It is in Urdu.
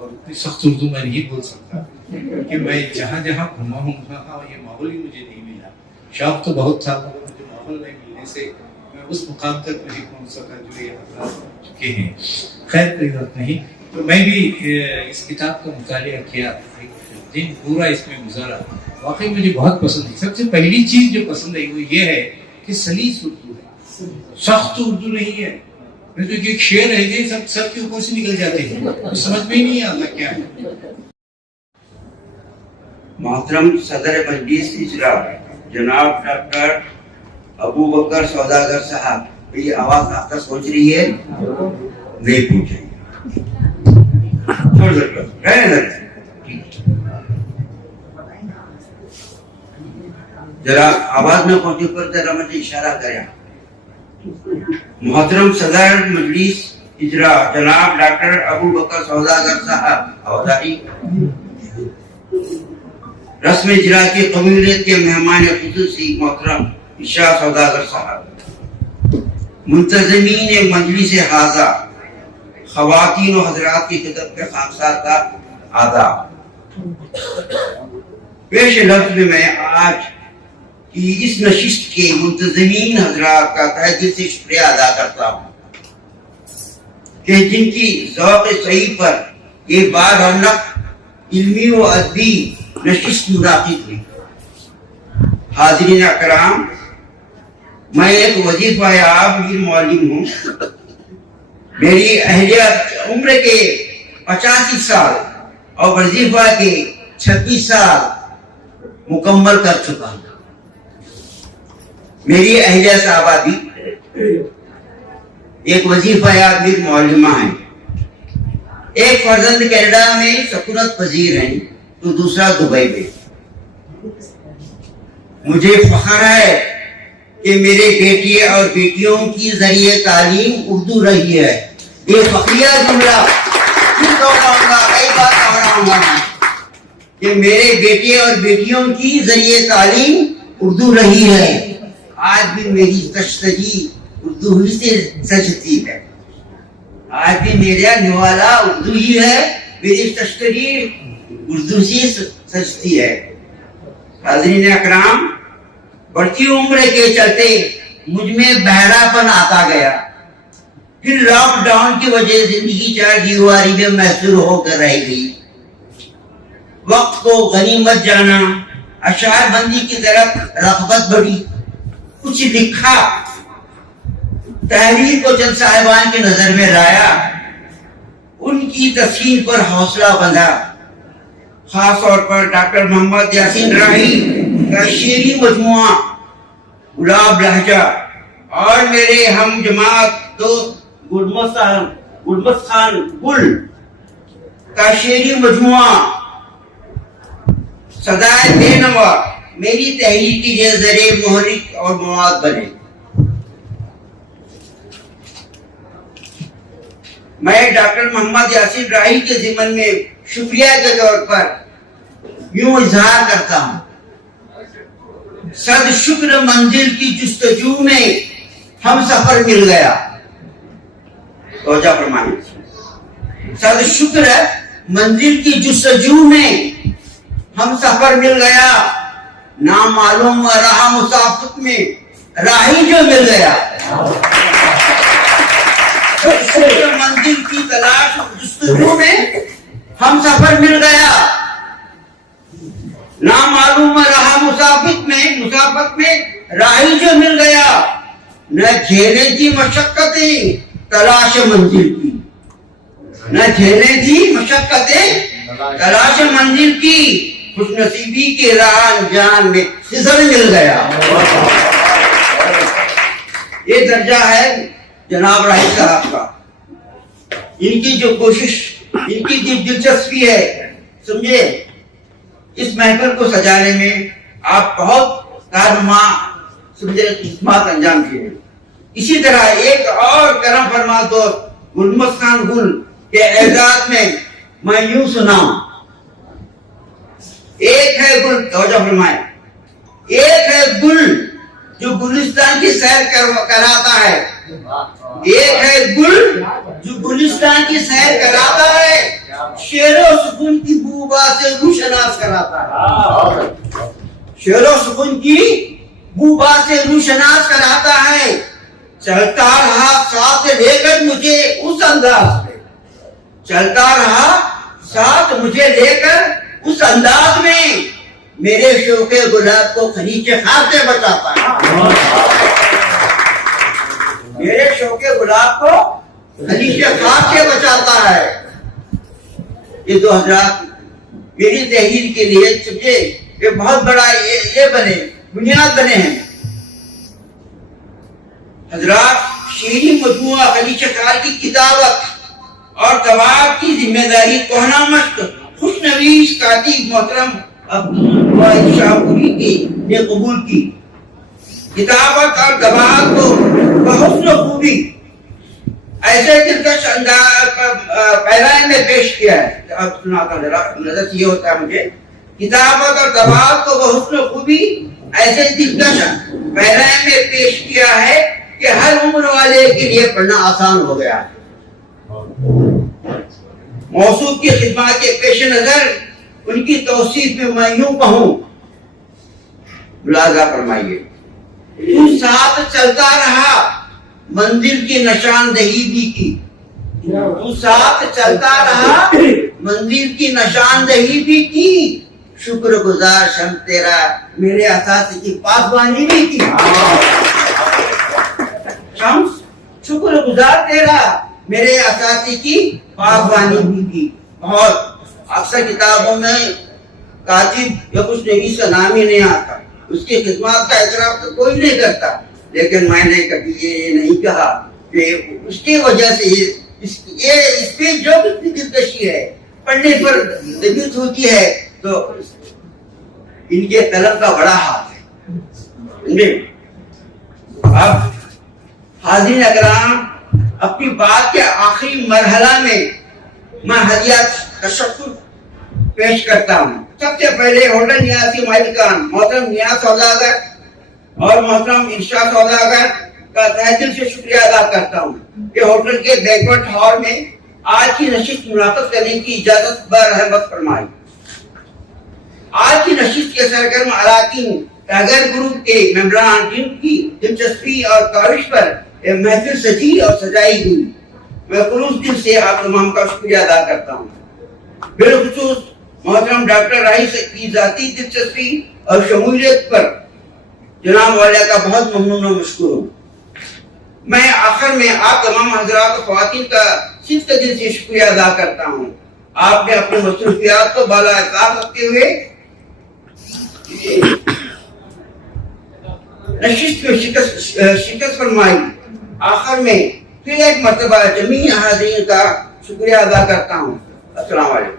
اور اتنی سخت اردو میں نہیں بول سکتا کہ میں جہاں جہاں گھما ہوں وہاں یہ ماحول ہی مجھے نہیں ملا. شوق تو بہت تھا مگر مجھے ماحول نہیں ملنے سے میں اس مقام تک نہیں پہنچ سکا جو یہ حضرات پہنچ چکے ہیں. خیر کوئی بات نہیں. تو میں بھی اس کتاب کا مطالعہ کیا, ایک دن پورا اس میں گزارا. واقعی مجھے بہت پسند ہے. سب سے پہلی چیز جو پسند ہے وہ یہ ہے کہ سلیس اردو ہے, سخت اردو نہیں ہے. تو ایک شعر ہے کہ سب کے اوپر سے نکل جاتے ہیں, تو سمجھ میں ہی نہیں آتا کیا ہے. محترم صدر مجلس اجرا جناب ڈاکٹر ابو بکر سوداگر صاحب, یہ آواز آپ کا سوچ رہی ہے نہیں پوچھیں ذرا آواز میں پہنچے پر ذرا مجھے اشارہ کریں. محترم صدر مجلس اجرا جناب ڈاکٹر ابو بکر سوداگر صاحب عہداری, رسم اجرا کی قبولیت کے مہمان خصوصی محترم عشاء سوداگر صاحب, منتظمین مجلس حاضہ, خواتین و حضرات کی خدمت کے خاکسار کا آداب. پیش لفظ میں آج کی اس نشست کے منتظمین حضرات کا تہہ دل سے شکریہ ادا کرتا ہوں کہ جن کی ذوق صحیح پر یہ بارونق علمی و ادبی نشست منعقد ہوئی. حاضرین اکرام, میں ایک وظیفہ یاب معلم ہوں. میری اہلیت عمر کے 85 سال اور وظیفہ کے 36 سال مکمل کر چکا ہوں. میری اہلیہ صاحبہ بھی ایک وظیفہ یاب معلمہ ہیں. ایک فرزند کینیڈا میں سکونت پذیر ہیں تو دوسرا دبئی میں. مجھے فخر ہے کہ میرے بیٹے اور بیٹیوں کی ذریعہ تعلیم اردو رہی ہے. یہ فخریہ جملہ پھر دوہراؤں گا, کئی بار دوہراؤں گا کہ میرے بیٹے اور بیٹیوں کی ذریعہ تعلیم اردو رہی ہے. آج بھی میری تشتری اردو ہی سے سجتی ہے. آج بھی میرا نوالا اردو ہی ہے, میری تشتری اردو سے سجتی ہے. حاضرین اکرام, بڑھتی عمر کے چلتے مجھ میں بہرا پن آتا گیا. پھر لاک ڈاؤن کی وجہ زندگی چار دیواری میں محصور ہو کر رہ گئی. وقت کو غنیمت جانا, اشعار بندی کی طرف رغبت بڑھی, کچھ لکھا, تحریر کو چند صاحبان کی نظر میں لایا, ان کی تفہیم پر حوصلہ بندھا. خاص طور پر ڈاکٹر محمد یاسین راہی کا شعری مجموعہ گلاب لہجہ اور میرے ہم جماعت دوست گلمت خان گل کا شعری مجموعہ صدائے بے نوا میری تحریر کی زیر محرک اور مواد بنے. میں ڈاکٹر محمد یاسین راہی کے ضمن میں شکریہ کے طور پر یوں اظہار کرتا ہوں, صد شکر منزل کی جستجو میں ہم سفر مل گیا. توجہ فرمائیں, صد شکر منزل کی جستجو میں ہم سفر مل گیا, نام معلوم رہا مسافت میں راہی جو مل گیا. منزل کی تلاش جستجو میں ہم سفر مل گیا, نام معلوم رہا مسافت میں راہی جو مل گیا. نہ جھیلے تھی مشقتیں تلاش منزل کی, نہ جھیلے تھی مشقتیں تلاش منزل کی, خوش نصیبی کے راہ جان میں خضر مل گیا. یہ درجہ ہے جناب راہی صاحب کا. ان کی جو کوشش, ان کی جو دلچسپی ہے, سمجھے اس محفل کو سجانے میں آپ بہت کارنما سمجھے خدمات انجام کیے. اسی طرح ایک اور کرم فرما دوست گلمت خان گل کے اعزاز میں یوں سناؤں. ایک ہے گل, توجہ فرمائیں, ایک ہے گل جو گلستان کی سیر کراتا ہے، ایک ہے گل جو گلستان کی سیر کراتا ہے، شعر و سکون کی بوبا سے روشناس کراتا ہے، شعر و سکون کی بوبا سے روشناس کراتا ہے، چلتا رہا ساتھ لے کر مجھے اس انداز میں، چلتا رہا ساتھ مجھے لے کر اس انداز میں، میرے شوق گلاب کو خلیج خار سے بچاتا ہے، میرے شوق گلاب کو خلیج خار سے بچاتا ہے۔ یہ دو حضرات میری تحریر کے لیے سمجھے یہ بہت بڑا یہ بنے بنیاد بنے ہیں۔ حضرات شعری مجموعہ خلیج خار کی کتابت اور طباعت کی ذمہ داری کوہنا مشق خوش نویس کاتب محترم عبدالواحد شاہ پوری نے قبول کی۔ کتابت اور طباعت کو بحسن خوبی ایسے دلکش پیرائے میں پیش کیا ہے۔ اب سناتا ہوں ذرا، نظر یہ ہوتا ہے مجھے، کتابت اور طباعت کو بحسن خوبی ایسے دلکش پیرائے میں پیش کیا ہے کہ ہر عمر والے کے لیے پڑھنا آسان ہو گیا ہے۔ موصوف کی خدمات کے پیش نظر ان کی توصیف میں میں یوں کہوں، ملاحظہ فرمائیے، تو ساتھ چلتا رہا منزل کی نشاندہی بھی کی، تو ساتھ چلتا رہا منزل کی نشاندہی بھی کی، شکر گزار شم تیرا میرے اساسی کی پاسبانی بھی کی، شمس شکر گزار تیرا میرے اساسی کی پاسبانی بھی کی۔ بہت اکثر کتابوں میں کاتب یا کچھ نویس کا نام ہی نہیں آتا، اس کی خدمات کا اعتراف تو کوئی نہیں کرتا، لیکن میں نے کبھی یہ نہیں کہا کہ اس کی وجہ سے اس پہ جو بھی دلکشی ہے پڑھنے پر طبیعت ہوتی ہے تو ان کے قلم کا بڑا ہاتھ ہے۔ اب حاضرین اکرام، اپنی بات کے آخری مرحلہ میں ہدیات تشکر پیش کرتا ہوں۔ سب سے پہلے ہوٹل نیازی مالکان محترم نیاز سوداگر اور محترم ارشاد سوداگر کا تہہ دل سے شکریہ ادا کرتا ہوں کہ ہوٹل کے بینکویٹ ہال میں آج کی نشست منعقد کرنے کی اجازت برحمت فرمائی۔ آج کی نشست کے سرگرم اراکین ٹائیگر گروپ کے ممبران جن کی دلچسپی اور کاوش پر محفل سجی اور سجائی گئی، میں خلوص دل سے آپ تمام کا شکریہ ادا کرتا ہوں۔ بالخصوص محترم ڈاکٹر رئیس کی ذاتی دلچسپی اور شمولیت پر جناب والا کا بہت ممنون و مشکور ہوں۔ میں آخر میں آپ تمام حضرات و خواتین کا صدق دل سے شکریہ ادا کرتا ہوں۔ آپ نے اپنے مصروفیات کو بالا اطلاق رکھتے ہوئے نشست میں شکست فرمائی۔ آخر میں پھر ایک مرتبہ جمیع حاضرین کا شکریہ ادا کرتا ہوں۔ السلام علیکم۔